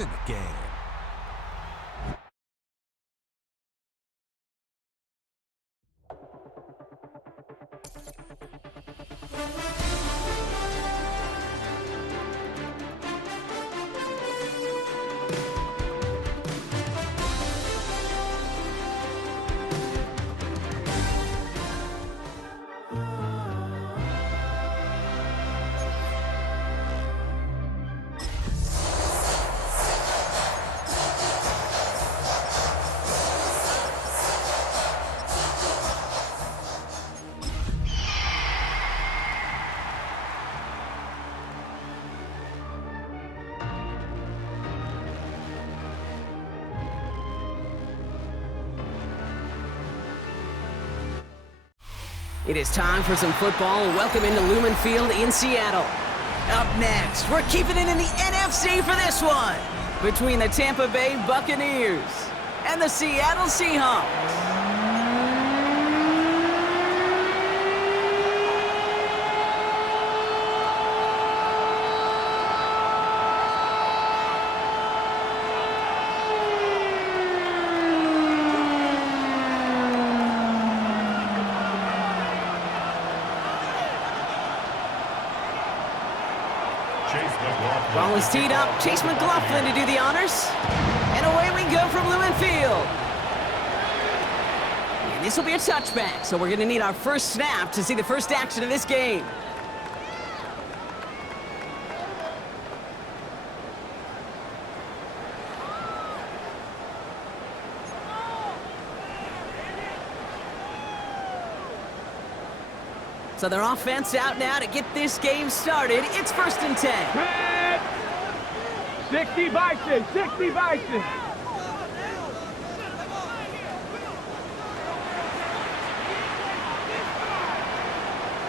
in the game. It is time for some football. Welcome into Lumen Field in Seattle. Up next, we're keeping it in the NFC for this one. Between the Tampa Bay Buccaneers and the Seattle Seahawks. Ball is teed up. Chase McLaughlin to do the honors. And away we go from Lumen Field. And this will be a touchback, so we're going to need our first snap to see the first action of this game. So their offense out now to get this game started. It's 1st and 10. 60 Bison, 60 Bison.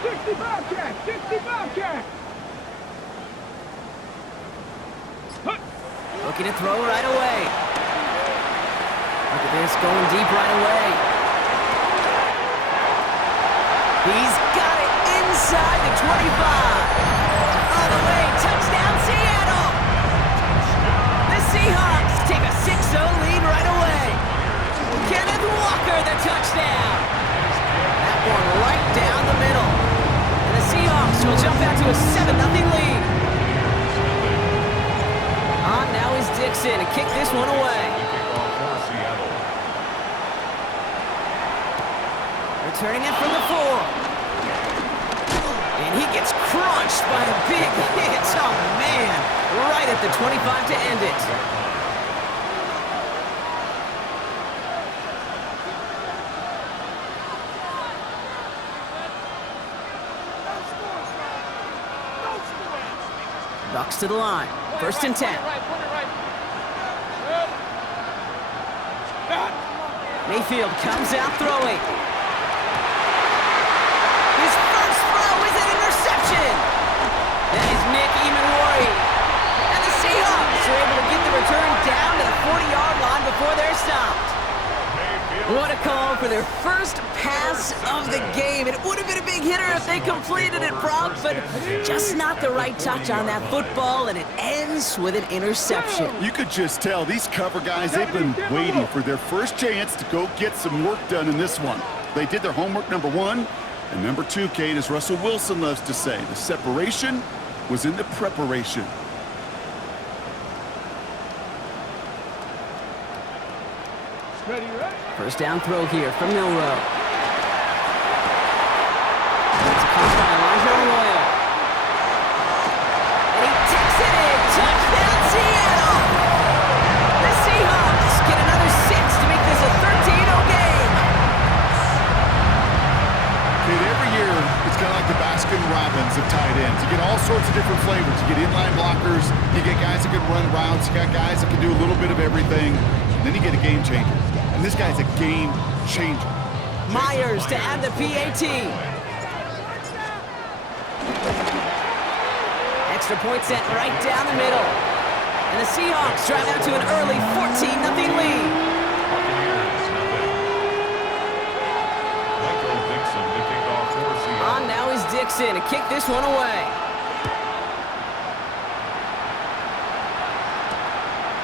60 Bobcat, 60 Bobcat. Looking to throw right away. Look at this, going deep right away. He's got it inside the 25. All the way, touchdown Seattle. The Seahawks take a 6-0 lead right away. Kenneth Walker, the touchdown. That one right down the middle. And the Seahawks will jump out to a 7-0 lead. On now is Dixon to kick this one away. Returning it from the 4. And he gets crunched by a big hit. Oh, man. Right at the 25 to end it. Bucks to the line. 1st and 10. Mayfield comes out throwing. His first throw is an interception. That is Nick Emanwari. And the Seahawks are able to get the return down to the 40-yard line before they're stopped. What a call for their first pass of the game. It would have been a big hitter if they completed it, Brock, but just not the right touch on that football, and it ends with an interception. You could just tell these cover guys, they've been waiting for their first chance to go get some work done in this one. They did their homework, number 1. And number 2, Kate, as Russell Wilson loves to say, the separation was in the preparation. First down throw here from Milrow. It's caught by Elijah Arroyo. And he takes it in. Touchdown, Seattle! The Seahawks get another 6 to make this a 13-0 game. Kate, every year, it's kind of like the Baskin-Robbins of tight ends. You get all sorts of different flavors. You get inline blockers. You get guys that can run routes. You got guys that can do a little bit of everything. And then you get a game changer. And this guy's a game changer. Myers to add the PAT. Extra point set right down the middle. And the Seahawks drive out to an early 14-0 lead. On now is Dixon to kick this one away.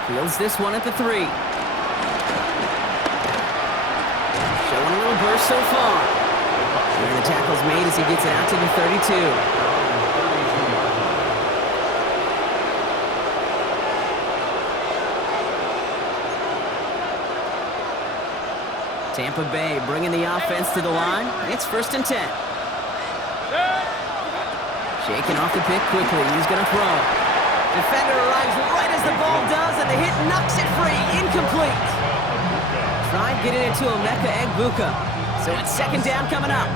Fields this one at the 3. Showing a little burst so far. And the tackle's made as he gets it out to the 32. Tampa Bay bringing the offense to the line. It's 1st and 10. Shaking off the pick quickly. He's going to throw. Defender arrives right as the ball does, and the hit knocks it free. Incomplete. Tried getting it to Emeka Egbuka. So it's 2nd down coming up.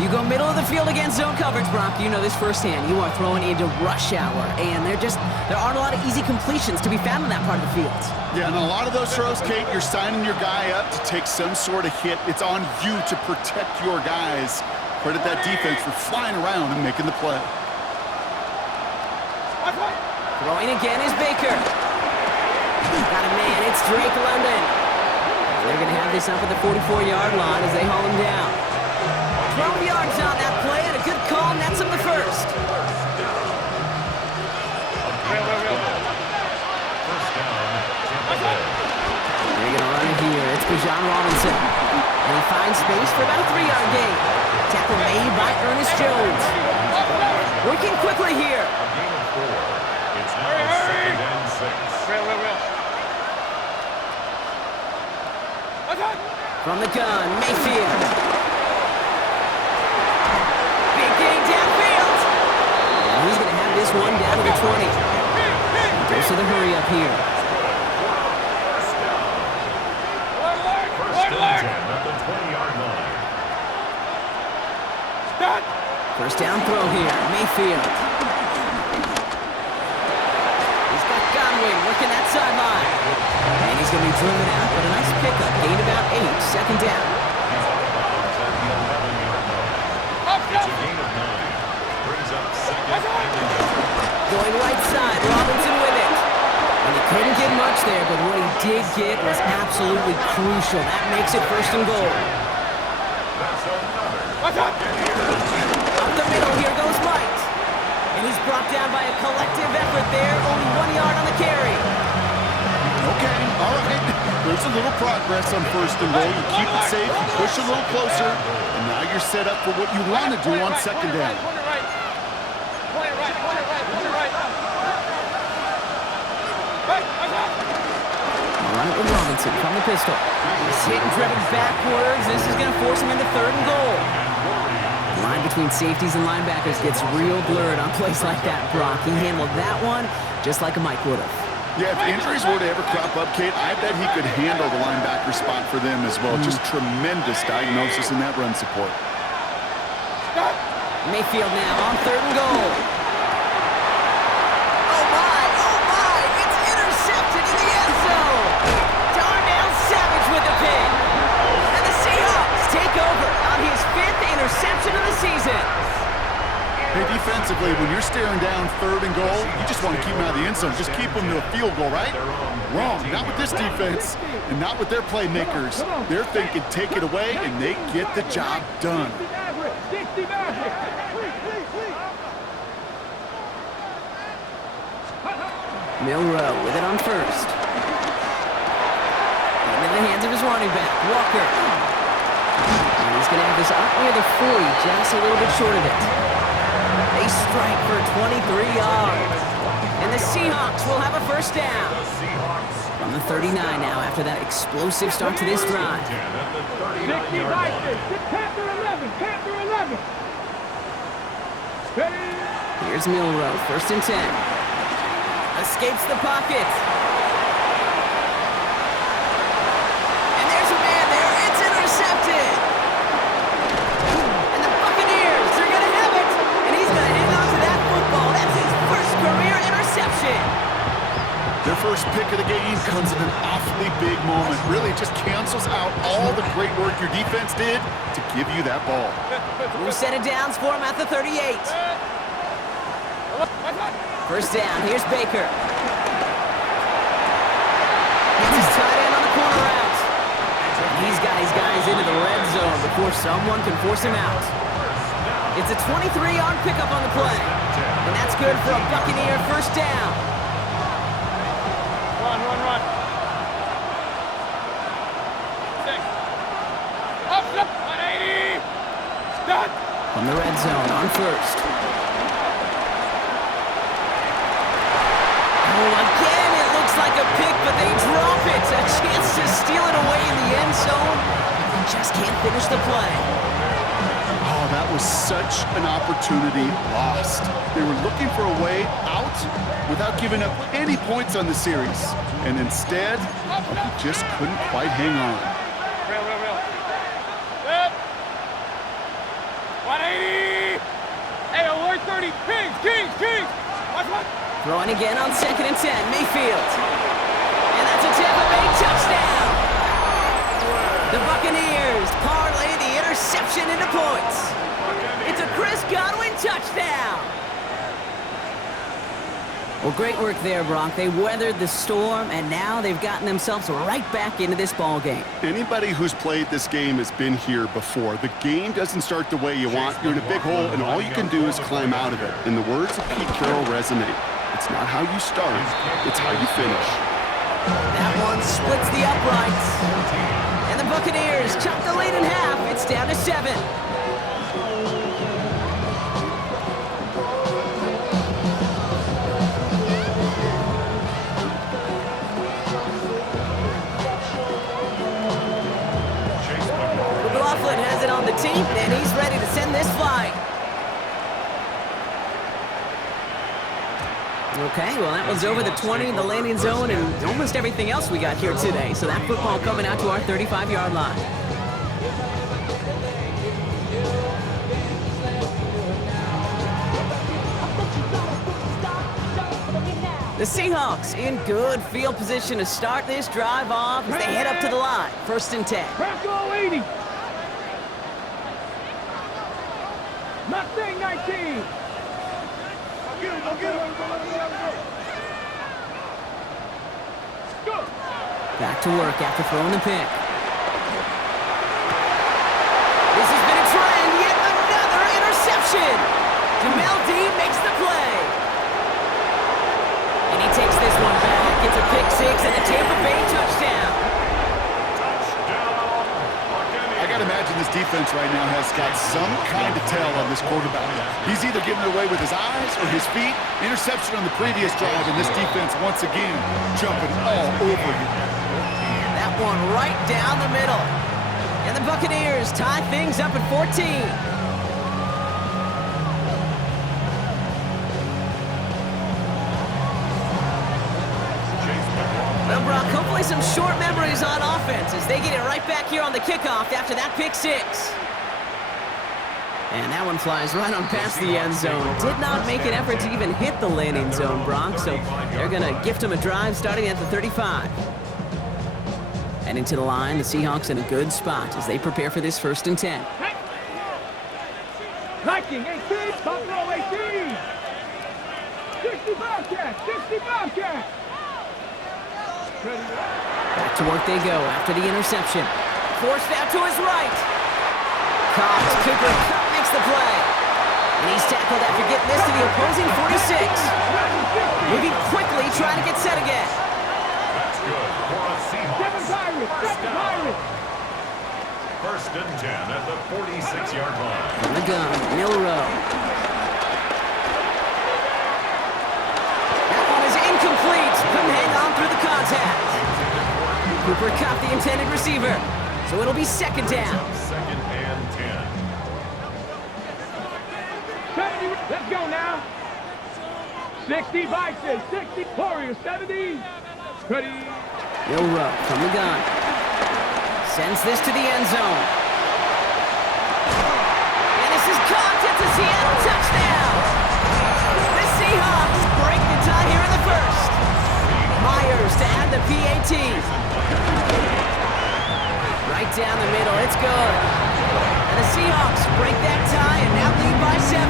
You go middle of the field against zone coverage, Brock. You know this firsthand. You are throwing into rush hour, and there aren't a lot of easy completions to be found in that part of the field. Yeah, and a lot of those throws, Kate, you're signing your guy up to take some sort of hit. It's on you to protect your guys. Credit that defense for flying around and making the play. Throwing again is Baker. Got a man. It's Drake London. They're going to have this up at the 44-yard line as they haul him down. 12 yards on that play, and a good call nets him the 1st. They're going to run it here. It's Bijan Robinson. And he finds space for about a 3-yard gain. Tackle made by Ernest Jones. Working quickly here. From the gun, Mayfield. Big gain downfield. And he's going to have this one down to the 20. Goes to the hurry up here. First down throw here, Mayfield. He's got Godwin working that sideline. And he's going to be driven out, but a nice pickup. Gained about 8, 2nd down. Going right side, Robinson with it. And he couldn't get much there, but what he did get was absolutely crucial. That makes it 1st and goal. Up the middle, here goes Mike. And he's brought down by a collective effort there. Only 1 yard on the carry. Okay, all right. There's a little progress on 1st and goal. You keep it safe, you push a little closer, and now you're set up for what you want to do on 2nd down. Run it with Robinson from the pistol. He's hit and driven backwards. This is going to force him into 3rd and goal. The line between safeties and linebackers gets real blurred on plays like that, Brock. He handled that one just like a Mike would have. Yeah, if injuries were to ever crop up, Kate, I bet he could handle the linebacker spot for them as well. Just tremendous diagnosis in that run support. Mayfield now on 3rd and goal. Oh my, it's intercepted in the end zone. Darnell Savage with the pick. And the Seahawks take over on his 5th interception of the season. Hey, defensively, when you're staring down 3rd and goal, you just want to keep them out of the end zone. Just keep them to a field goal, right? Wrong. Not with this defense and not with their playmakers. They're thinking take it away, and they get the job done. Milrow with it on 1st. And in the hands of his running back, Walker. And he's going to have this up near the 40, just a little bit short of it. They strike for 23 yards. And the Seahawks will have a 1st down. From the 39 now after that explosive start to this drive. 60 Vikings, Panther 11, Panther 11. Here's Milrow, 1st and 10. Escapes the pocket. And there's a man there. It's intercepted. And the Buccaneers are going to have it. And he's going to hang on to that football. That's his 1st career interception. Their first pick of the game comes at an awfully big moment. Really just cancels out all the great work your defense did to give you that ball. We'll set it down for him at the 38. 1st down. Here's Baker. Gets his tight end on the corner route. And he's got his guys into the red zone before someone can force him out. It's a 23-yard pickup on the play. And that's good for a Buccaneer 1st down. From the red zone on first. Oh, again, it looks like a pick, but they drop it. A chance to steal it away in the end zone, but they just can't finish the play. Oh, that was such an opportunity lost. They were looking for a way out without giving up any points on the series. And instead, he just couldn't quite hang on. Real. Good. 180. Hey, alert 30. Kings. Watch. Throwing again on 2nd and 10, Mayfield. And that's a Tampa Bay touchdown. The Buccaneers parlay the interception into points. It's a Chris Godwin touchdown. Well, great work there, Brock. They weathered the storm, and now they've gotten themselves right back into this ball game. Anybody who's played this game has been here before. The game doesn't start the way you want. You're in a big hole, and all you can do is climb out of it. In the words of Pete Carroll resonate, it's not how you start, it's how you finish. That one splits the uprights. And the Buccaneers chop the lead in half. It's down to 7. McLaughlin has it on the tee, and he's ready to send this flight. Okay, well, that was over the 20, the landing zone, and almost everything else we got here today. So that football coming out to our 35-yard line. The Seahawks in good field position to start this drive off as they head up to the line. 1st and 10. Bronco 80. Mustang 19. Go. Back to work after throwing the pick. This has been a trend. Yet another interception. Jamel Dean makes the play. And he takes this one back. It's a pick 6 and a Tampa Bay touchdown. I got to imagine this defense right now has got some kind of tell on this quarterback. He's either giving it away with his eyes or his feet. Interception on the previous drive, and this defense once again jumping all over you. That one right down the middle. And the Buccaneers tie things up at 14. Well, Brock, hopefully some short memories on offense as they get it right back here on the kickoff after that pick 6. And that one flies right on past the end zone. Did not make an effort to even hit the landing zone, Brock, so they're going to gift him a drive starting at the 35. And into the line, the Seahawks in a good spot as they prepare for this 1st and 10. Viking 18. Top row 18. 60 Bobcat. Back to work they go after the interception. Forced out to his right. Caught. Cooper Kupp makes the play. And he's tackled after getting this to the opposing 46. Moving quickly, trying to get set again. That's good for a Seahawks. Seven Pirates. 1st and 10 at the 46-yard line. From the gun, Milrow. That one is incomplete. Couldn't hang on through the contact. Cooper Kupp, the intended receiver. So it'll be 2nd down. 2nd and 10. Let's go now. 60 Vikings. 60 Warriors. 70. Ready. Milrow from the gun. Sends this to the end zone. And this is caught. It's a Seattle touchdown. The Seahawks break the tie here in the 1st. Myers to add the PAT. Right down the middle. It's good. And the Seahawks break that tie and now lead by 7.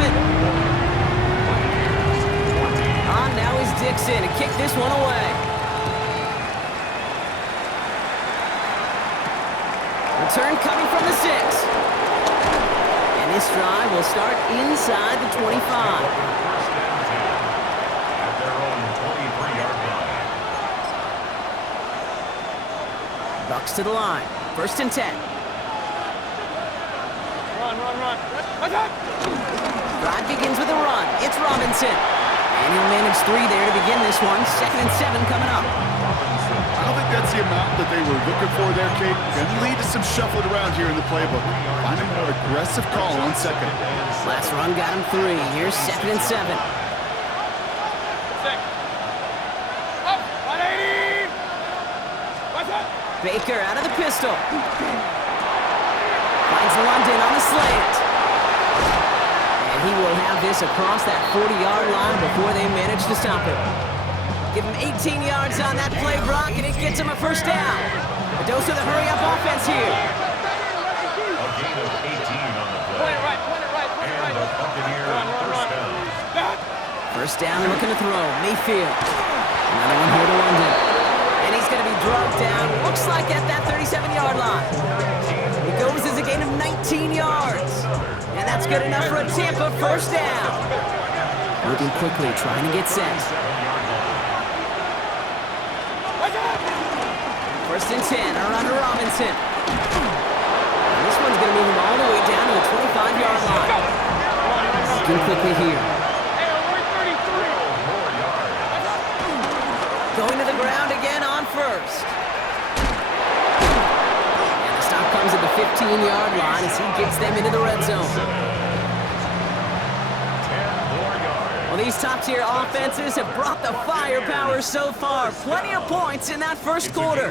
On now is Dixon to kick this one away. Return coming from the 6. And this drive will start inside the 25. 1st and 10 at their own 23-yard line. Bucks to the line. 1st and 10. Drive begins with a run. It's Robinson. And he'll manage 3 there to begin this one. 2nd and 7 coming up. I don't think that's the amount that they were looking for there, Kate. Going to lead to some shuffling around here in the playbook. Find a more aggressive call on 2nd. Last run got him 3. Here's 2nd and 7. Baker out of the pistol. Finds London on the slant. And he will have this across that 40-yard line before they manage to stop him. Give him 18 yards on that play, Brock, and it gets him a first down. A dose of the hurry-up offense here. A gain of 18 on the play. And the Buccaneer first down. First down, looking to throw. Mayfield. Another one here to London. And he's going to be drugged down, looks like at that 37-yard line. It goes as a gain of 19 yards. And that's good enough for a Tampa first down. Moving quickly, trying to get set. First and 10, around to Robinson. And this one's going to move him all the way down to the 25-yard line. Looking quickly here. Going to the ground again on first. And the stop comes at the 15-yard line as he gets them into the red zone. Well, these top-tier offenses have brought the firepower so far. Plenty of points in that first quarter.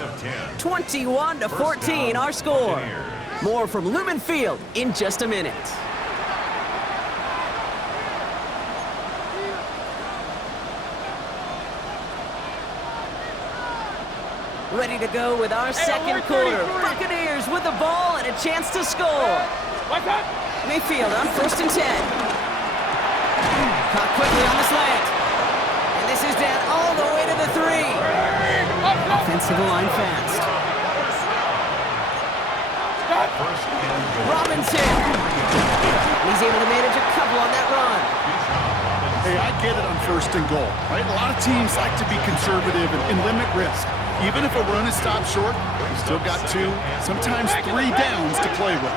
21-14, our score. More from Lumen Field in just a minute. Ready to go with our second quarter. Buccaneers with the ball and a chance to score. Mayfield on first and 10. Caught quickly on the slant. And this is down all the way to the 3. Offensive line fast. Robinson. He's able to manage a couple on that run. Hey, I get it on first and goal, right? A lot of teams like to be conservative and limit risk. Even if a run is stopped short, you still got 2, sometimes 3 downs to play with.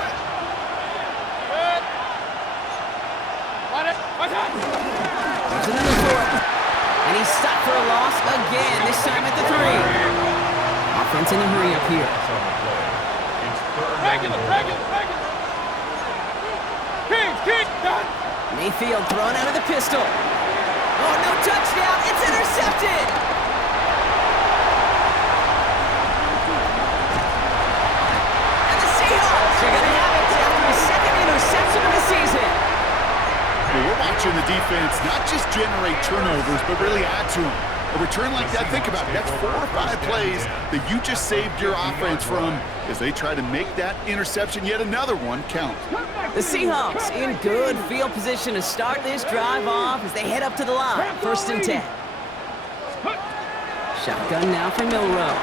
There's another 4. And he's stopped for a loss again, this time at the 3. Offense in a hurry up here. Mayfield thrown out of the pistol. Oh, no touchdown. It's intercepted. They're going to have it after his 2nd interception of the season. Well, we're watching the defense not just generate turnovers, but really add to them. A return like that, think about it, that's 4 or 5 plays that you just saved your offense from as they try to make that interception, yet another one, count. The Seahawks in good field position to start this drive off as they head up to the line. First and 10. Shotgun now for Milrow.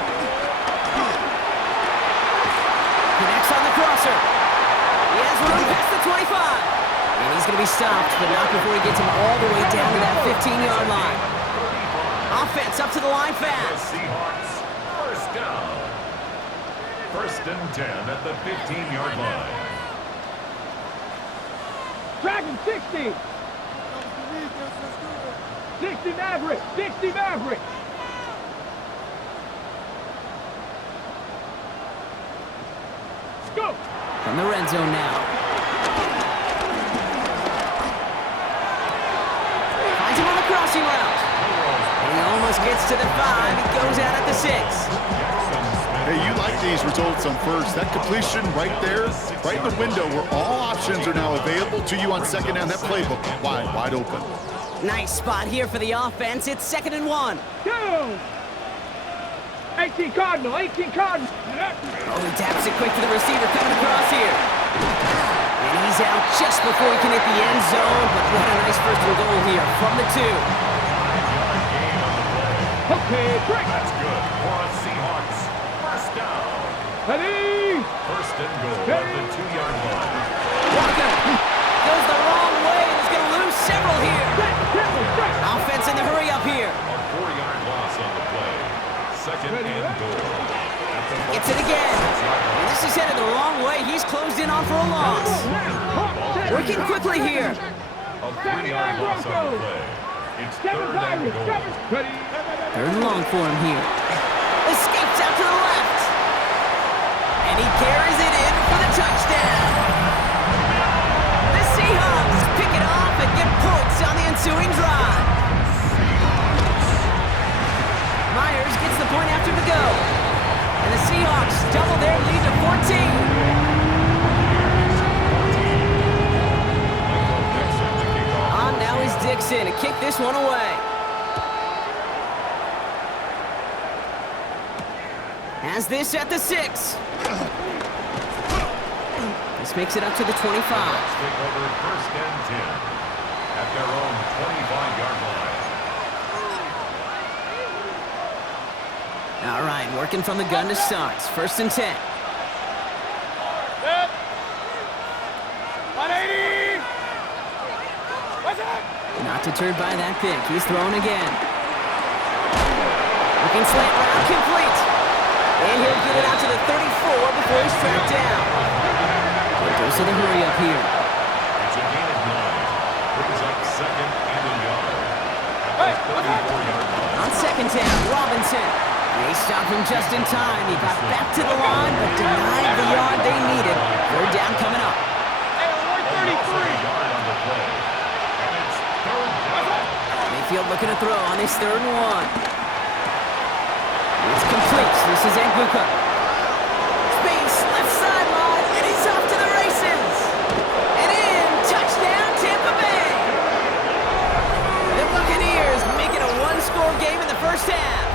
Connects on the crosser. He has room past the 25. And he's going to be stopped, but not before he gets him all the way down to that 15-yard line. Offense up to the line fast. Seahawks first down. First and 10 at the 15-yard line. Dragon 60. 60 Maverick. 60 Maverick. Go. From the red zone now. Finds him on the crossing route. And he almost gets to the 5. He goes out at the 6. Hey, you like these results on first. That completion right there, right in the window where all options are now available to you on second down. That playbook wide open. Nice spot here for the offense. It's 2nd and 1. Go. 18 Cardinal. 18 Cardinal. Oh, he taps it quick to the receiver coming across here. And he's out just before he can hit the end zone. But what a nice first and goal here from the 2. Okay, break. That's good for a Seahawks first down. Ready. First and goal at the 2-yard line. Walker goes the wrong way and is going to lose several here. Offense in the hurry up here. A 4-yard loss on the play. Second and goal. Gets it again. And this is headed the wrong way. He's closed in on for a loss. Working quickly here. A 3-yard loss on the play. It's third and goal. Third and long for him here. Escapes out to the left. And he carries it in for the touchdown. The Seahawks pick it off and get points on the ensuing drive. Myers gets the point after the go. And the Seahawks double their lead to 14. On now is Dixon to kick this one away. Has this at the 6. This makes it up to the 25. Take over first and 10 at their own 25-yard line. All right, working from the gun to start. First and 10. 180. Not deterred by that pick. He's thrown again. Looking slant route, complete. And he'll get it out to the 34 before he's tracked down. There goes to the hurry up here. It's a gain of 9. Brings up second and a yard. At the 34-yard line. On second down, Robinson. They stopped him just in time. He got back to the line, but denied the yard they needed. Third down coming up. Mayfield looking to throw on his 3rd and 1. It's complete. This is Nguka. Space, left sideline, and he's off to the races. And in, touchdown, Tampa Bay. The Buccaneers make it a 1-score game in the first half.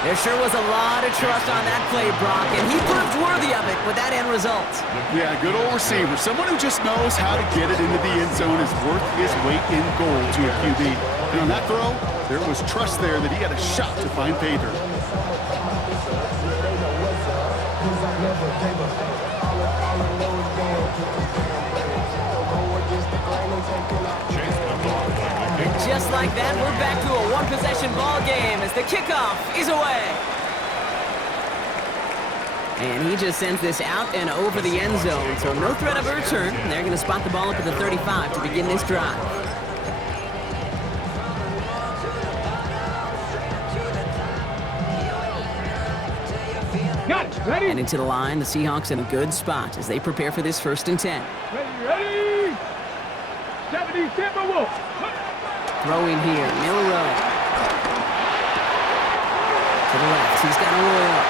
There sure was a lot of trust on that play, Brock, and he proved worthy of it with that end result. Yeah, good old receiver. Someone who just knows how to get it into the end zone is worth his weight in gold to a QB. And on that throw, there was trust there that he had a shot to find pay dirt. And just like that, we're back to a one-possession ball game as the kickoff is away. And he just sends this out and over the end zone, so no threat of a return. They're going to spot the ball up at the 35 to begin this drive. Got it. Ready? And into the line, the Seahawks in a good spot as they prepare for this 1st and 10. Ready? 70 Timberwolves. Throwing here, Milrow. To the left, he's got a Royal.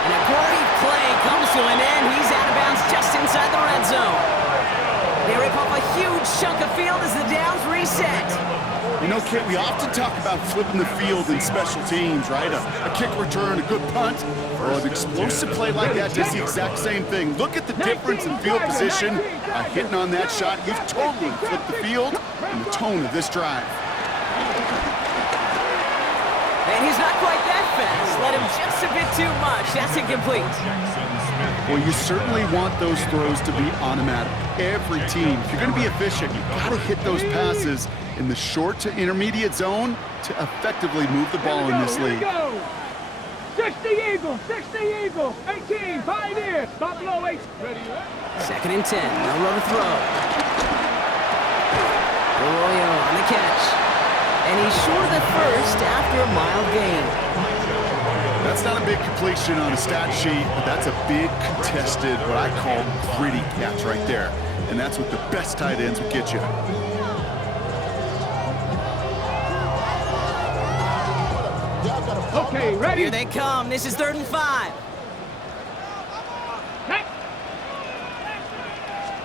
And a great play comes to an end. He's out of bounds just inside the red zone. They rip off a huge chunk of field as the downs reset. You know, Kit, we often talk about flipping the field in special teams, right? A kick return, a good punt, or an explosive play like that does the exact same thing. Look at the difference in field position by hitting on that shot. You've totally flipped the field and the tone of this drive. And he's not quite that fast. Let him just a bit too much. That's incomplete. Well, you certainly want those throws to be automatic. Every team, if you're going to be efficient, you've got to hit those passes in the short to intermediate zone to effectively move the ball in this league. 60 Eagles, 18, Pioneer, stop below 8. Ready? 2nd and 10, no room to throw. Arroyo on the catch. And he's short of the first after a mild gain. That's not a big completion on a stat sheet, but that's a big contested, what I call gritty catch right there. And that's what the best tight ends will get you. Okay, ready? Here they come. This is 3rd and 5. Next.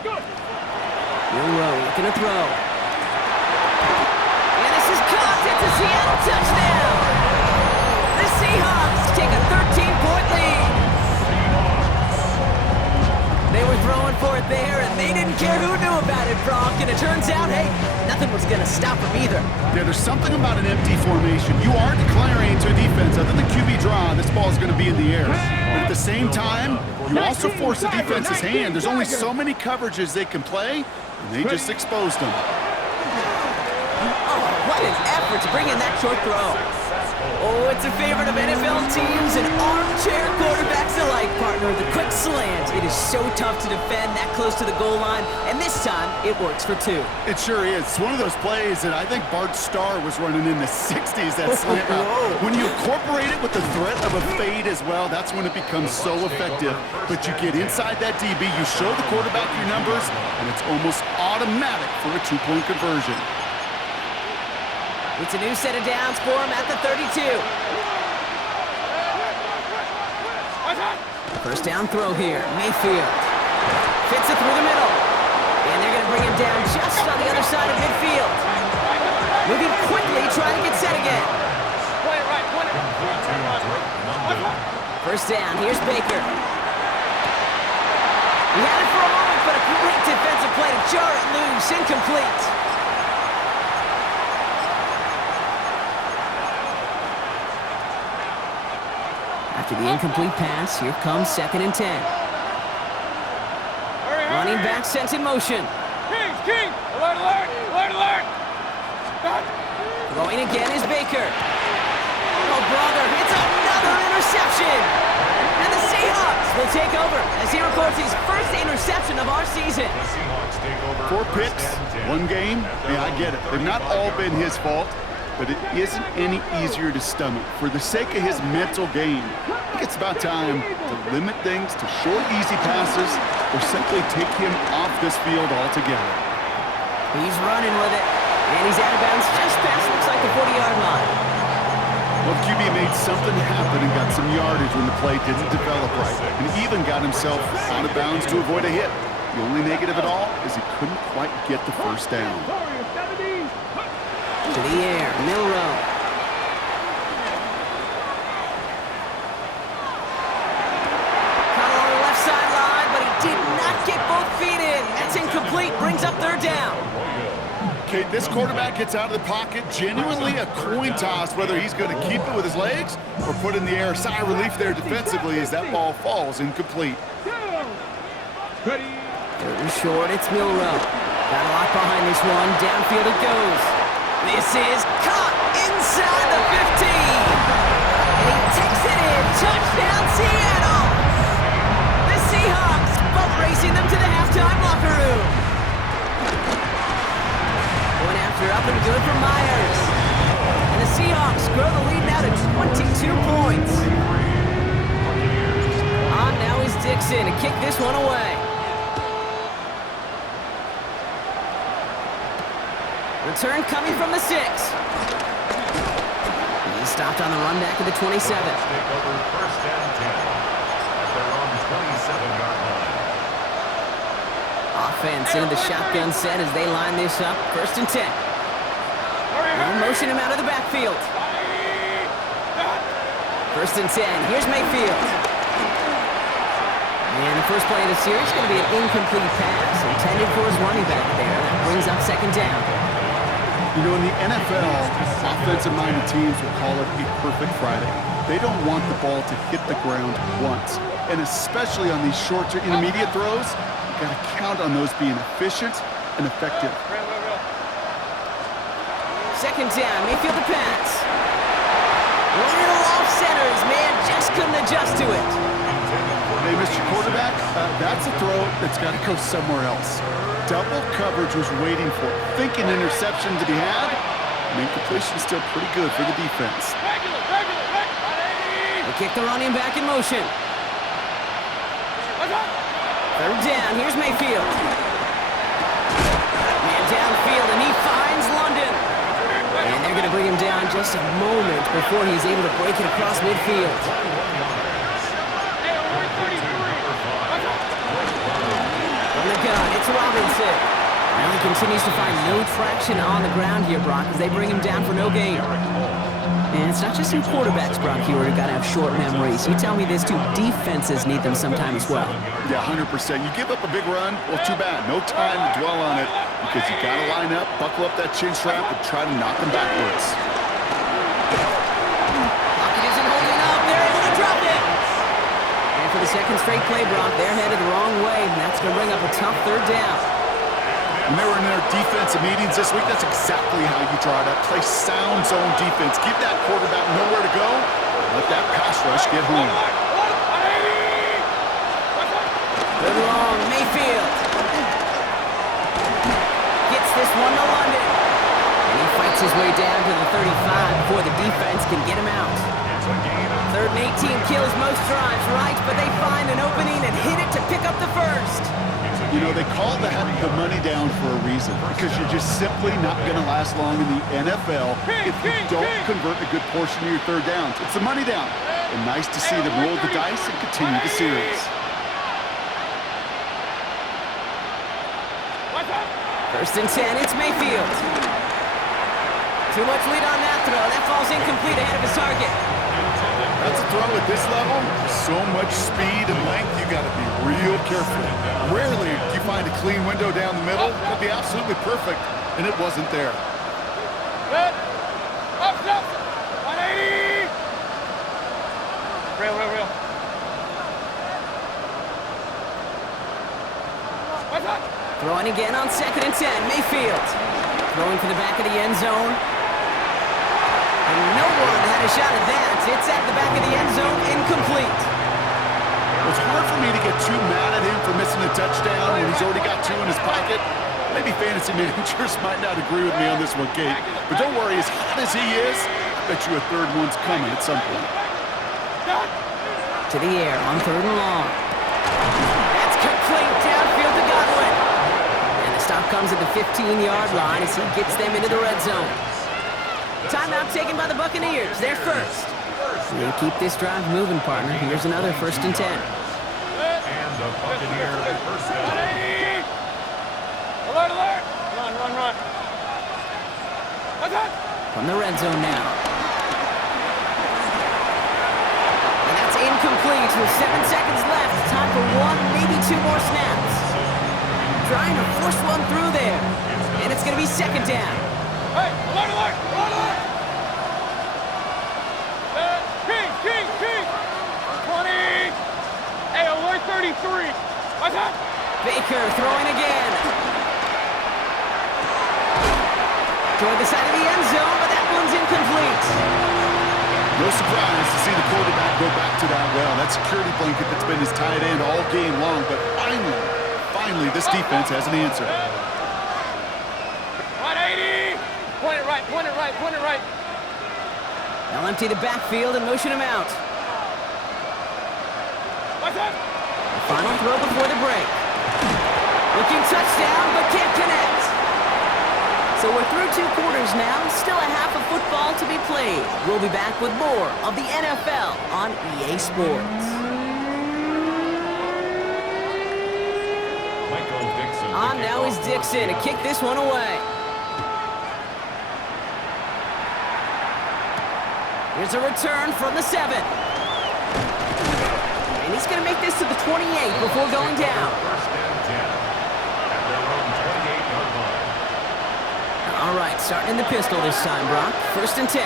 Good. Milrow looking to throw. And this is caught. It's a Seattle touchdown. The Seahawks take a 13-point lead. They were throwing for it there, and they didn't care who knew about it, Brock. And it turns out, hey, nothing was going to stop them either. Yeah, there's something about an empty formation. You are declaring to a defense, other than QB draw, this ball is going to be in the air. But at the same time, you also force the defense's hand. There's only so many coverages they can play, and they just exposed them. Oh, what an effort to bring in that short throw. Oh, it's a favorite of NFL teams and armchair quarterbacks alike, partner. The quick slant. It is so tough to defend that close to the goal line, and this time it works for 2. It sure is. It's one of those plays that I think Bart Starr was running in the 60s, that slant route. When you incorporate it with the threat of a fade as well, that's when it becomes so effective. But you get inside that DB, you show the quarterback your numbers, and it's almost automatic for a 2-point conversion. It's a new set of downs for him at the 32. First down throw here. Mayfield fits it through the middle. And they're going to bring him down just on the other side of midfield. Moving quickly, trying to get set again. First down, here's Baker. He had it for a moment, but a great defensive play to jar it loose. Incomplete. After the incomplete pass, here comes 2nd and 10. Running back sent in motion. King! Alert, alert! Alert, alert! Throwing again is Baker. Oh, brother, it's another interception! And the Seahawks will take over as he records his first interception of our season. The Seahawks take over 4 first picks, and 10. 1 game. Yeah, I get it. They've not all been his fault, but it isn't any easier to stomach. For the sake of his mental game, I think it's about time to limit things to short, easy passes or simply take him off this field altogether. He's running with it, and he's out of bounds just past, looks like the 40-yard line. Well, QB made something happen and got some yardage when the play didn't develop right, and even got himself out of bounds to avoid a hit. The only negative at all is he couldn't quite get the first down. To the air, Milrow. Caught on the left sideline, but he did not get both feet in. That's incomplete, brings up 3rd down. Okay, this quarterback gets out of the pocket, genuinely a coin toss whether he's going to keep it with his legs or put in the air. Sigh of relief there defensively as that ball falls incomplete. 3rd and short, it's Milrow. Got a lot behind this one, downfield it goes. This is caught inside the 15. And he takes it in, touchdown Seattle. The Seahawks boat racing them to the halftime locker room. Going after up and good for Myers. And the Seahawks grow the lead now to 22 points. On now is Dixon to kick this one away. Return coming from the 6. He's stopped on the run back at the 27. Take over first and 10 at their own 27-yard line. Offense into the shotgun set as they line this up. 1st and 10. They'll motion him out of the backfield. 1st and 10. Here's Mayfield. And the first play of the series is going to be an incomplete pass intended for his running back there. That brings up 2nd down. You know, in the NFL, offensive-minded teams will call it a perfect Friday. They don't want the ball to hit the ground once. And especially on these short to intermediate throws, you've got to count on those being efficient and effective. 2nd down, Mayfield the pass. Little off center, his man just couldn't adjust to it. Hey, Mr. Quarterback, that's a throw that's got to go somewhere else. Double coverage was waiting for it. Thinking interception to be had. And incompletion still pretty good for the defense. They kick the running back in motion. 3rd down, here's Mayfield. Man downfield, and he finds London. And they're going to bring him down just a moment before he's able to break it across midfield. From the gun, it's Robinson. Now he continues to find no traction on the ground here, Brock, as they bring him down for no gain. And it's not just some quarterbacks, Brock, here who got to have short memories. You tell me this, too. Defenses need them sometime as well. Yeah, 100%. You give up a big run, well, too bad. No time to dwell on it because you got to line up, buckle up that chin strap, and try to knock them backwards. Pocket isn't holding up. They're able to drop it. And for the 2nd straight play, Brock, they're headed the wrong way, and that's going to bring up a tough 3rd down. When they were in their defensive meetings this week, that's exactly how you draw it up. Play sound zone defense. Give that quarterback nowhere to go. Let that pass rush get home. Good long, Mayfield. Gets this one to London. And he fights his way down to the 35 before the defense can get him out. 3rd and 18 kills most drives, right? But they find an opening and hit it to pick up the first. You know, they call the money down for a reason, because you're just simply not going to last long in the NFL if you don't convert a good portion of your 3rd downs. It's the money down. And nice to see them roll the dice and continue the series. 1st and 10, it's Mayfield. Too much lead on that throw. That falls incomplete ahead of his target. That's a throw at this level. So much speed and length, you got to be real careful. Rarely do you find a clean window down the middle. That'd be absolutely perfect, and it wasn't there. Up, 180. Real. What's up? Throwing again on 2nd and 10, Mayfield. Throwing for the back of the end zone. And no one had a shot at that. It's at the back of the end zone, incomplete. It's hard for me to get too mad at him for missing a touchdown when he's already got 2 in his pocket. Maybe fantasy managers might not agree with me on this one, Kate. But don't worry, as hot as he is, I bet you a 3rd one's coming at some point. To the air on 3rd and long. That's complete downfield to Godwin. And the stop comes at the 15-yard line as he gets them into the red zone. Timeout taken by the Buccaneers. They're first. They keep this drive moving, partner. Here's another 1st and 10. And the Buccaneer first down. Alert! Run. What's that? From the red zone now. And that's incomplete with 7 seconds left. Time for 1, maybe 2 more snaps. Trying to force one through there. And it's going to be 2nd down. Hey, alert! King! 20! Hey, alert 33! What's that? Baker throwing again. Toward the side of the end zone, but that one's incomplete. No surprise to see the quarterback go back to that well. That security blanket that's been his tight end all game long, but finally, this defense has an answer. 180! Point it right. They'll empty the backfield and motion him out. What's that? Final throw before the break. Looking touchdown, but can't connect. So we're through 2 quarters now. Still a half of football to be played. We'll be back with more of the NFL on EA Sports. On now is Dixon to kick this one away. Here's a return from the 7. And he's going to make this to the 28 before going down. First and 10 at their own 28-yard line. All right, starting in the pistol this time, Brock. 1st and 10.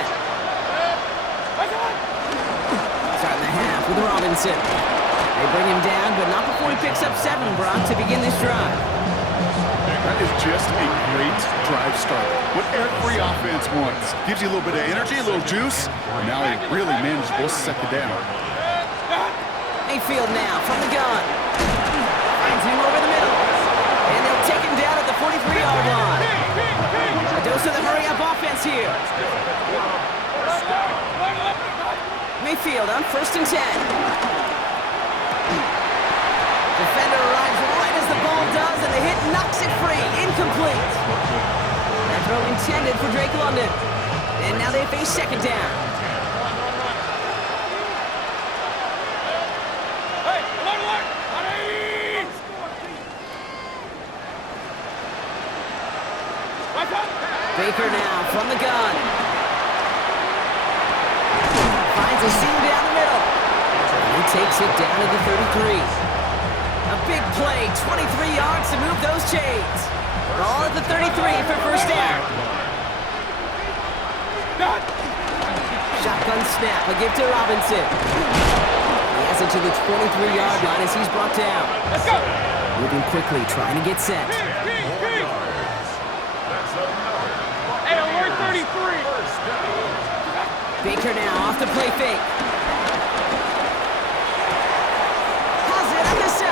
Starting the half with Robinson. They bring him down, but not before he picks up 7, Brock, to begin this drive. That is just a great drive starter. What every offense wants. Gives you a little bit of energy, a little juice, and now a really manageable 2nd down. Mayfield now from the gun. Finds him over the middle. And they'll take him down at the 43-yard line. A dose of the hurry-up offense here. Mayfield on 1st and 10. Defender arrives right as the ball does, and the hit knocks it free. Incomplete. That throw intended for Drake London. And now they face 2nd down. Hey, alert! 180! What's up? Baker now from the gun. Finds a seam down the middle. And he takes it down to the 33. A big play, 23 yards to move those chains. Ball at the 33 for 1st down. Shotgun snap, a give to Robinson. He has it to the 23-yard line as he's brought down. Let's go! Moving quickly, trying to get set. King! Baker now off the play fake. Has it at the 7.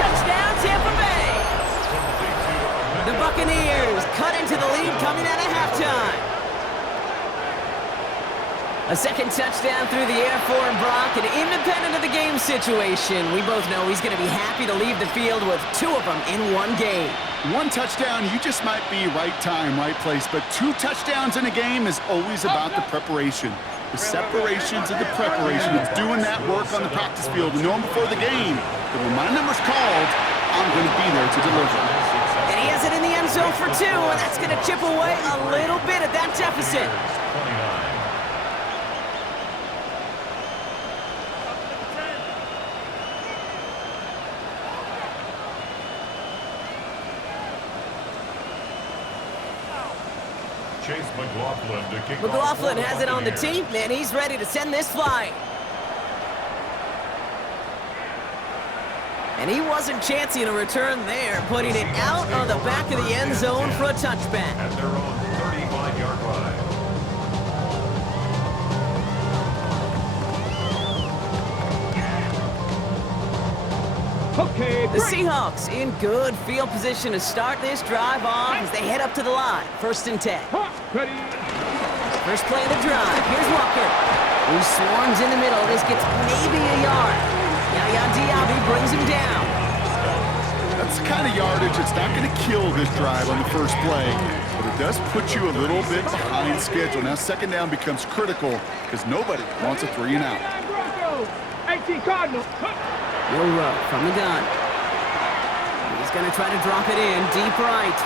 Touchdown, Tampa Bay. The Buccaneers cut into the lead coming out of halftime. A second touchdown through the air for Brock, and independent of the game situation, we both know he's going to be happy to leave the field with 2 of them in one game. 1 touchdown, you just might be right time, right place, but 2 touchdowns in a game is always about the preparation. The separations and the preparation of doing that work on the practice field and knowing before the game that when my number's called, I'm going to be there to deliver. And he has it in the end zone for 2, and that's going to chip away a little bit at that deficit. Chase McLaughlin to kick McLaughlin off has it on the tee, and he's ready to send this flying. And he wasn't chancing a return there, putting it out on the back of the end zone for a touchback. At their own 35-yard line. Okay, The Seahawks in good field position to start this drive off as they head up to the line. 1st and 10. ready. First play of the drive. Here's Walker, who swarms in the middle. This gets maybe a yard. Yaya Diaby brings him down. That's the kind of yardage that's not going to kill this drive on the first play, but it does put you a little bit behind schedule. Now 2nd down becomes critical because nobody wants a 3 and out. 18 Cardinals. Will Rowe from the gun. He's going to try to drop it in deep right.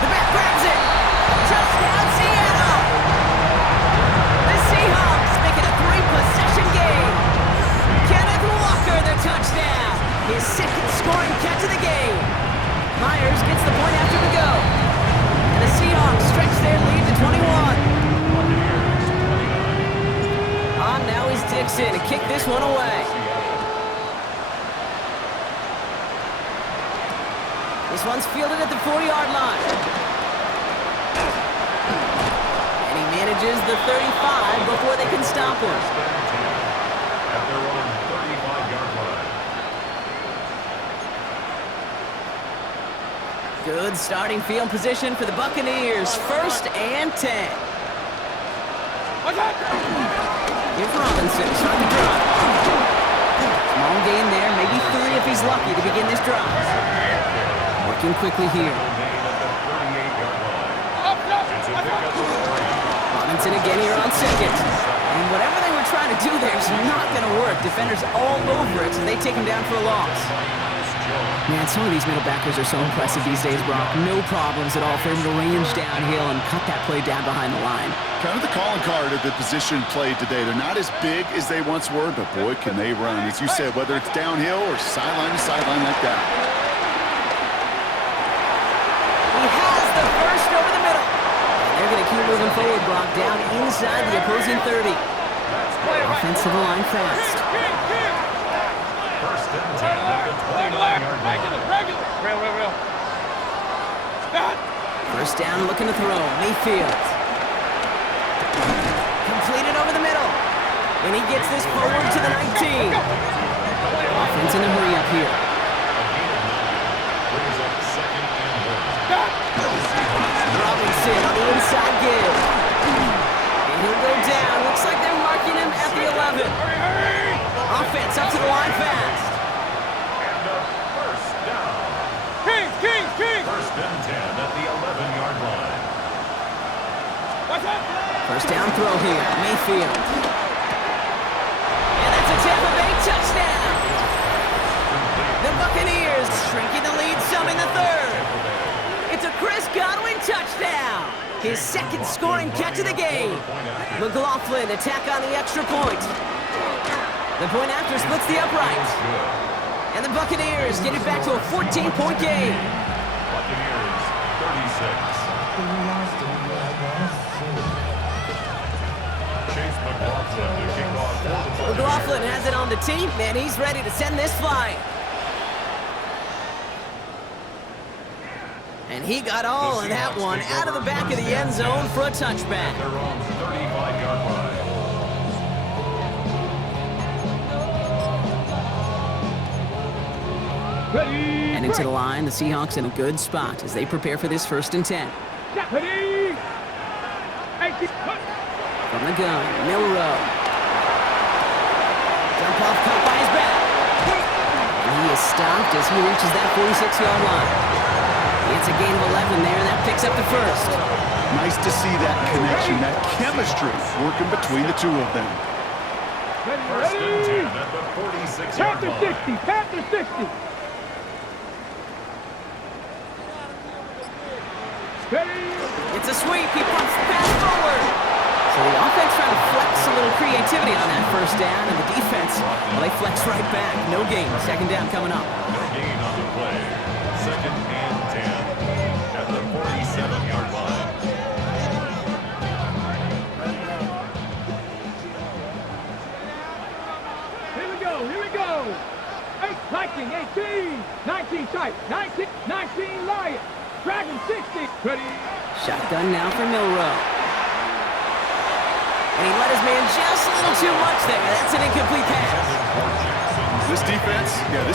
The back grabs it. Touchdown, Seattle. The Seahawks make it a 3-possession game. Kenneth Walker, the touchdown. His 2nd scoring catch of the game. Myers gets the point after the go. And the Seahawks stretch their lead to 21. Now is Dixon to kick this one away. This one's fielded at the 40-yard line. And he manages the 35 before they can stop him. At their own 35-yard line. Good starting field position for the Buccaneers. 1st and 10. Here's Robinson, start the drive. Small gain there, maybe 3 if he's lucky to begin this drive. Working quickly here. Robinson again here on 2nd. And whatever they were trying to do there is not going to work. Defenders all over it, so they take him down for a loss. Man, some of these middle backers are so impressive these days, Brock. No problems at all for him to range downhill and cut that play down behind the line. Kind of the calling card of the position played today. They're not as big as they once were, but boy, can they run. As you said, whether it's downhill or sideline to sideline like that. He has the first over the middle. And they're going to keep moving forward, Brock, down inside the opposing 30. Offensive line fast. 1st and 10 at the 29-yard line. Real. First down, looking to throw. Mayfield. Completed over the middle. And he gets this forward to the 19. Offense in a hurry up here. Brings up 2nd and 1. Robinson on the inside give. And he'll go down. Looks like they're marking him at the 11. Offense up to the line fast. And a 1st down. King. 1st and 10 at the 11-yard line. First down throw here, Mayfield. And that's a Tampa Bay touchdown. The Buccaneers shrinking the lead some in the 3rd. It's a Chris Godwin touchdown. His 2nd scoring catch of the game. McLaughlin attack on the extra point. The point after splits the upright. And the Buccaneers get it back to a 14-point game. Buccaneers 36. Chase McLaughlin to kick off for the Buccaneers. McLaughlin has it on the tee, and he's ready to send this flying. And he got all of that one out of the back of the end zone for a touchback. Their own 35-yard line. Heading to the line, the Seahawks in a good spot as they prepare for this 1st and 10. From the gun, Milrow. Jump off caught by his back. And he is stopped as he reaches that 46-yard line. It's a gain of 11 there, and that picks up the 1st. Nice to see that connection, that chemistry working between the two of them. First and 10 at the 46-yard Panther line. 60, Panther 60. It's a sweep. He pumps the pass forward. So the offense trying to flex a little creativity on that 1st down, and the defense, well, they flex right back. No gain. 2nd down coming up. No gain on the play. 2nd and 10 at the 47-yard line. Here we go. 19, 18, 19 tight, 19 Lion, Dragon 60. Ready. Shotgun now for Milrow. And he let his man just a little too much there. That's an incomplete pass. This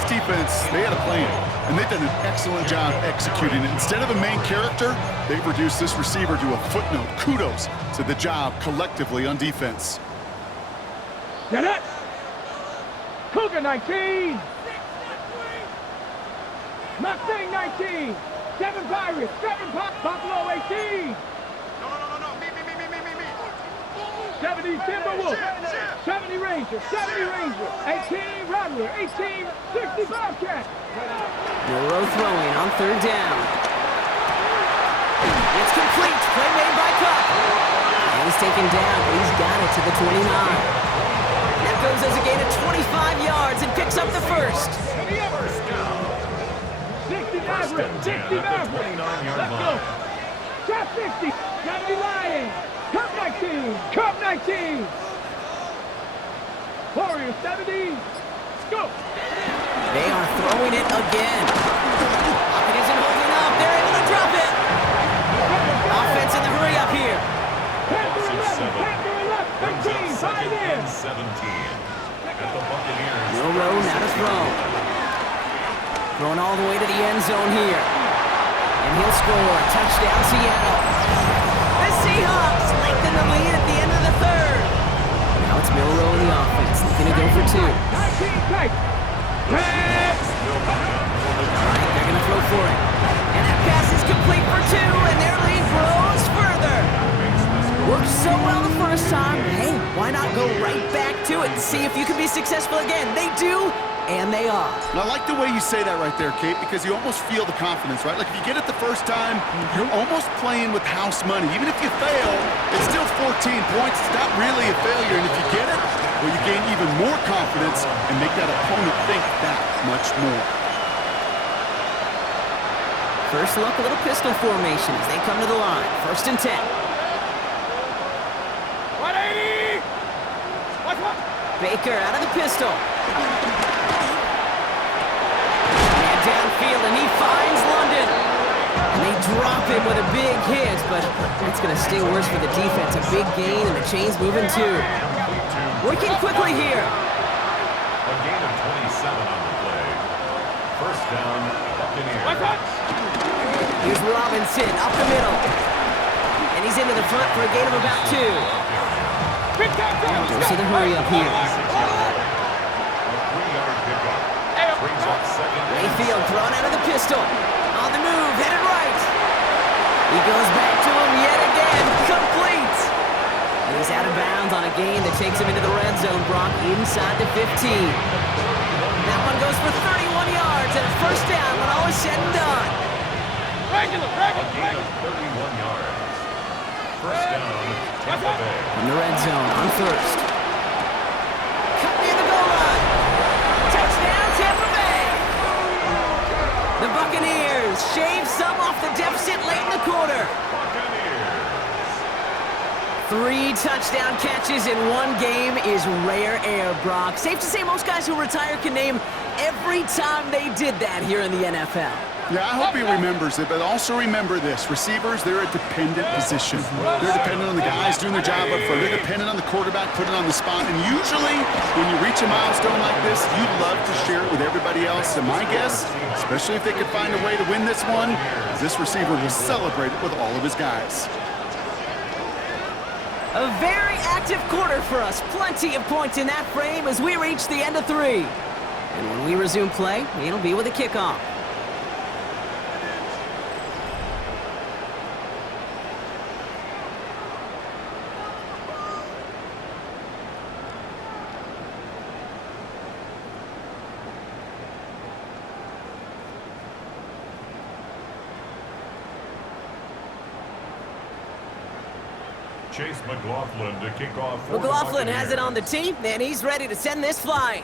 defense, they had a plan, and they've done an excellent job executing it. Instead of a main character, they've reduced this receiver to a footnote. Kudos to the job collectively on defense. Get it. Cougar 19. Mustang 19. 7 Pirates. Buffalo 18. No. Me. 70 Timberwolf. 70 Ranger. 18 Rattler. 18 60 Bobcat. Milrow throwing on 3rd down. It's complete. Play made by Cup. And he's taken down, but he's got it to the 29. That goes as a gain of 25 yards and picks up the 1st. First down. 60 First Maverick. and 60 10 at the Maverick. 29-yard Let's go. line. Shot 60. 70 Lions. Cup 19. Warrior 70. Scope. They are throwing it again. Pocket isn't holding up. They're able to drop it. Offense in the hurry up here. Panther 11. Panther 11. Brings 13. up 5 2nd in. and 17 at the Buccaneers. Milrow now to throw. Throwing all the way to the end zone here. And he'll score. Touchdown, Seattle. The Seahawks lengthen the lead at the end of the 3rd. Now it's Milrow in the offense, looking to go for 2. 19 tight. Pass. Right, they're going to throw for it. And that pass is complete for 2, and their lead grows further. Worked so well the 1st time. Hey, why not go right back to it and see if you can be successful again? They do, and they are. And I like the way you say that right there, Kate, because you almost feel the confidence, right? Like if you get it the 1st time, you're almost playing with house money. Even if you fail, it's still 14 points. It's not really a failure. And if you get it, well, you gain even more confidence and make that opponent think that much more. First look, a little pistol formation as they come to the line. 1st and 10. 180. Watch. Baker out of the pistol. Man downfield, and he finds London. And they drop him with a big hit, but that's going to sting worse for the defense. A big gain, and the chain's moving too. Working quickly here. A gain of 27 on the play. First down, Buccaneers. Here's Robinson up the middle. And he's into the front for a gain of about 2. Goes to the hurry up here. A 3-yard pickup. Brings up 2nd and Mayfield thrown out of the pistol. On the move, headed right. He goes back to him yet again. Complete. And he's out of bounds on a gain that takes him into the red zone, Brock, inside the 15. That one goes for 31 yards and a 1st down when all is said and done. a gain of 31 yards. First down, Tampa Bay. From the red zone on 1st. Cut near the goal line. Touchdown, Tampa Bay. The Buccaneers shave some off the deficit late in the quarter. Buccaneers. 3 touchdown catches in one game is rare air, Brock. Safe to say most guys who retire can name every time they did that here in the NFL. Yeah, I hope he remembers it, but also remember this. Receivers, they're a dependent position. They're dependent on the guys doing their job up front. They're dependent on the quarterback putting on the spot. And usually, when you reach a milestone like this, you'd love to share it with everybody else. And my guess, especially if they could find a way to win this one, is this receiver will celebrate it with all of his guys. A very active quarter for us. Plenty of points in that frame as we reach the end of 3. And when we resume play, it'll be with a kickoff. Chase McLaughlin to kick off. McLaughlin has it on the tee, and he's ready to send this flying.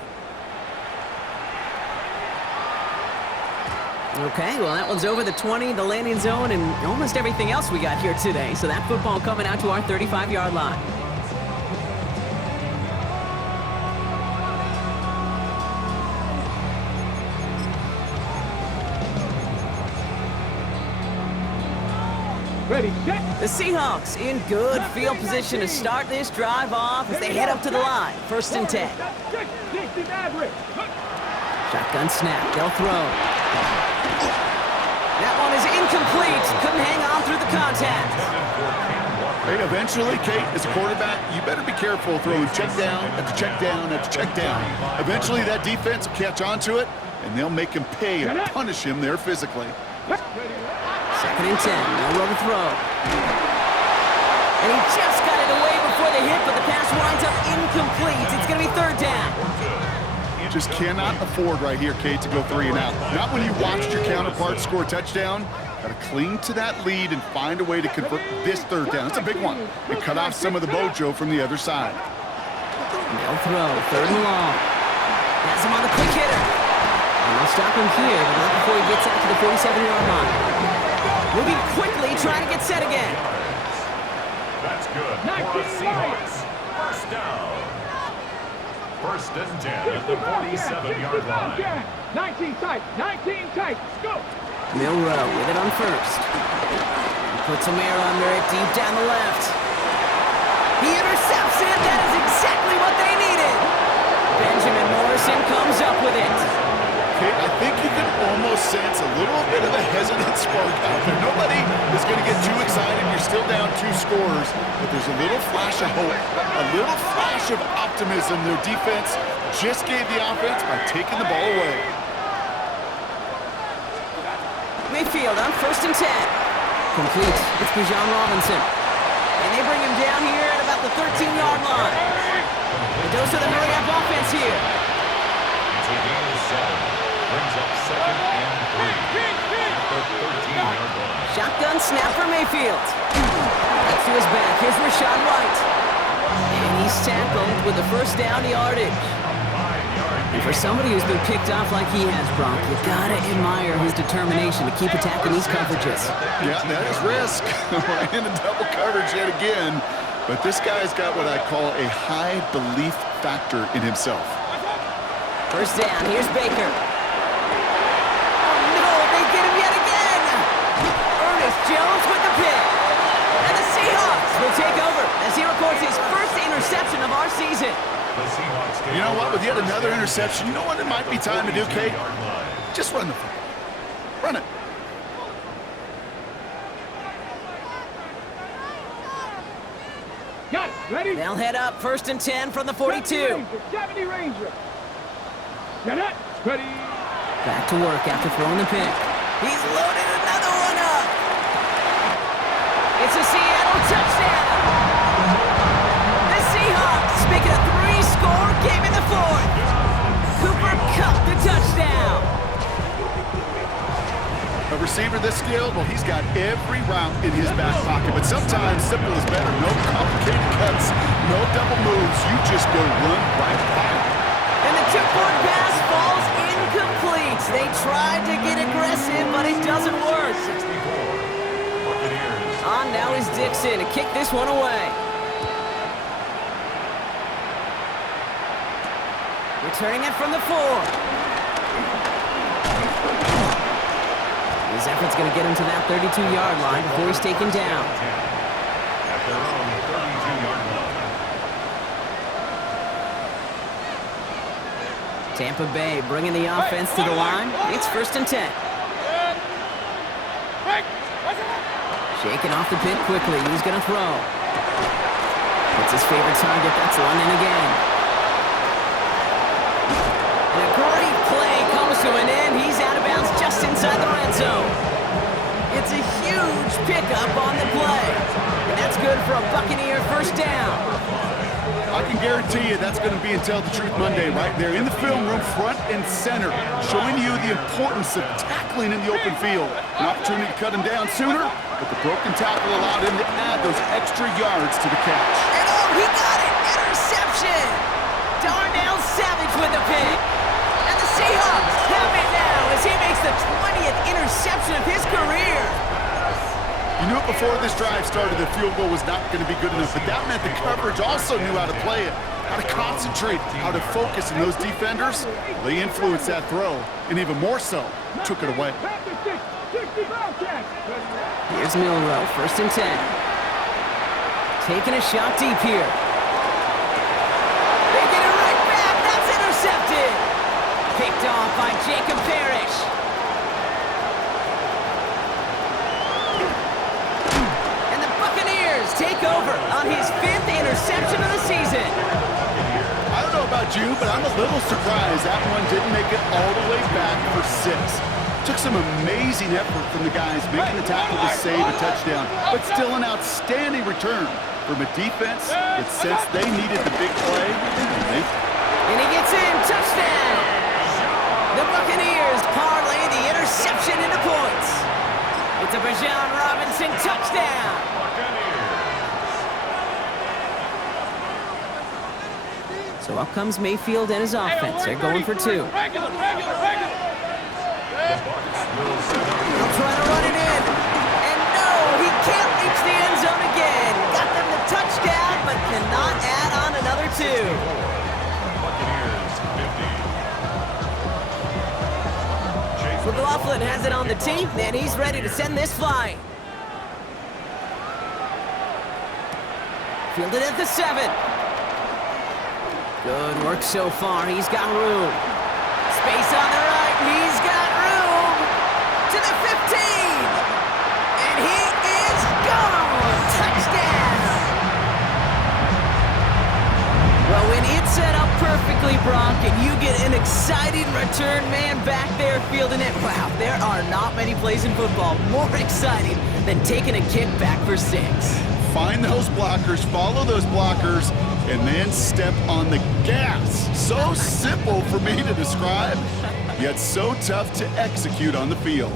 Okay, well, that one's over the 20, the landing zone, and almost everything else we got here today. So that football coming out to our 35-yard line. Ready, set. The Seahawks in good field position to start this drive off as they head up to the line. 1st and 10. Shotgun snap. They'll throw. That one is incomplete. Couldn't hang on through the contact. Hey, eventually, Kate, as a quarterback, you better be careful throwing check down after check down after check down. Eventually, that defense will catch on to it, and they'll make him pay and punish him there physically. 2nd and 10. No room to throw. And he just got it away before the hit, but the pass winds up incomplete. It's going to be 3rd down. Just cannot afford right here, Kate, to go 3 and out. Not when you watched your counterpart score a touchdown. Got to cling to that lead and find a way to convert this 3rd down. It's a big one. And cut off some of the mojo from the other side. They'll throw. 3rd and long. Has him on the quick hitter. And they'll stop him here, but not before he gets out to the 47-yard line. Moving quickly, trying to get set again. That's good for the Seahawks. 1st down. 1st and 10 at the 47-yard line. 19 tight, 19 tight, go. Milrow with it on 1st. He puts some air under it, deep down the left. He intercepts it. That is exactly what they needed. Benjamin Morrison comes up with it. Kate, I think you can almost sense a little bit of a hesitant spark out there. Nobody is going to get too excited. You're still down 2 scores, but there's a little flash of hope, a little flash of optimism. Their defense just gave the offense by taking the ball away. Mayfield on 1st and 10. Complete. It's Bijan Robinson. And they bring him down here at about the 13-yard line. The dose of the hurry-up offense here. It's a gain of 7. Brings up 2nd and 3. The 13-yard line. Shotgun snap for Mayfield. Back to his back. Here's Rashad White. And he's tackled with the 1st down yardage. And for somebody who's been picked off like he has, Brock, you gotta admire his determination to keep attacking these coverages. Yeah, that is risk. We're in a double coverage yet again. But this guy's got what I call a high belief factor in himself. 1st down. Here's Baker. Oh, no, they get him yet again. Ernest Jones with the pick. And the Seahawks will take over as he records his 1st interception of our season. You know what? With yet another interception, you know what it might be time to do, Kate? Just run the football. Run it. Got it, ready? They'll head up 1st and 10 from the 42. 70 Ranger. Get it, ready. Back to work after throwing the pick. He's loaded another one up. It's a Seattle touchdown. The Seahawks make it a 3-score game in the 4th. Cooper Kupp the touchdown. A receiver this skilled, well, he's got every route in his back pocket. But sometimes simple is better. No complicated cuts, no double moves. You just go run right by it. And the tip-point pass falls incomplete. They tried to get aggressive, but it doesn't work. 64. Buccaneers. On now is Dixon to kick this one away. Returning it from the 4. His effort's going to get him to that 32-yard line before he's taken down. At their own 32-yard line. Tampa Bay bringing the offense to the line. It's 1st and 10. Shaking off the pit quickly. He's going to throw. It's his favorite target. That's London again. And a great play comes to an end. He's out of bounds just inside the red zone. It's a huge pickup on the play. And that's good for a Buccaneer first down. I can guarantee you that's going to be Tell the Truth Monday right there in the film room, front and center, showing you the importance of tackling in the open field. An opportunity to cut him down sooner, but the broken tackle allowed him to add those extra yards to the catch. And oh, he got it! Interception! Darnell Savage with the pick. And the Seahawks have it now as he makes the 20th interception of his career. You knew it before this drive started that field goal was not going to be good enough, but that meant the coverage also knew how to play it, how to concentrate, how to focus, and those defenders, well, they influenced that throw, and even more so, took it away. Here's Milroe, 1st and 10. Taking a shot deep here. They get it right back. That's intercepted. Picked off by Jacob Parrish. And the Buccaneers take over on his 5th interception of the season. I don't know about you, but I'm a little surprised that one didn't make it all the way back for 6. Took some amazing effort from the guys making the tackle to save a touchdown, but still an outstanding return from a defense that sensed they needed the big play. And he gets in, touchdown! The Buccaneers parlay the interception into points. It's a Bijan Robinson touchdown! So up comes Mayfield and his offense. They're going for 2. He'll try to run it in. And no, he can't reach the end zone again. Got them the touchdown, but cannot add on another 2. Buccaneers 50. McLaughlin has it on the tee, and he's ready to send this flying. Fielded at the 7. Good work so far. He's got room. Space on the right. He's got room to the 15. And he is gone. Touchdown. Well, when it's set up perfectly, Brock, and you get an exciting return man back there fielding it, wow, there are not many plays in football more exciting than taking a kick back for 6. Find those blockers, follow those blockers, and then step on the gas. So simple for me to describe, yet so tough to execute on the field.